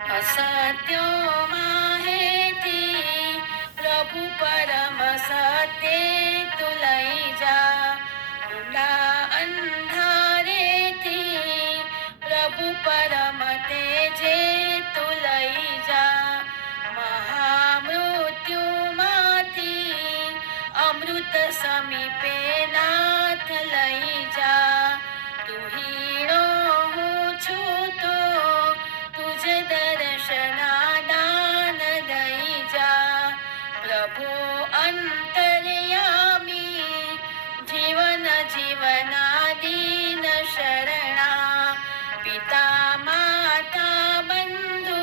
असत्यो माहेती प्रभु परम सत्य तुलई जा उंडा अंधारे थी प्रभु परम तेजे तुलई जा महामृत्यु माथी अमृत समीपे नाथ लई जा तुहीणो હું છું તો तुझे दर्शना दान दई जा प्रभु अंतर्यामी जीवन जीवना दीन शरणा पिता माता बंधु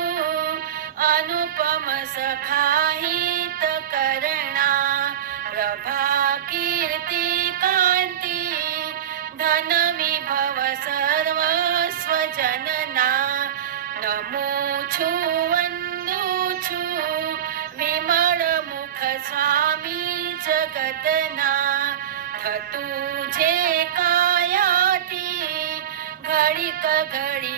अनुपम सखाहित करणा प्रभा कीर्ति कांती धन विभव सर्वस्व जनना नमो छु वंदू छु विमल मुख स्वामी जगतना थतु जे कायाती घड़ी क घड़ी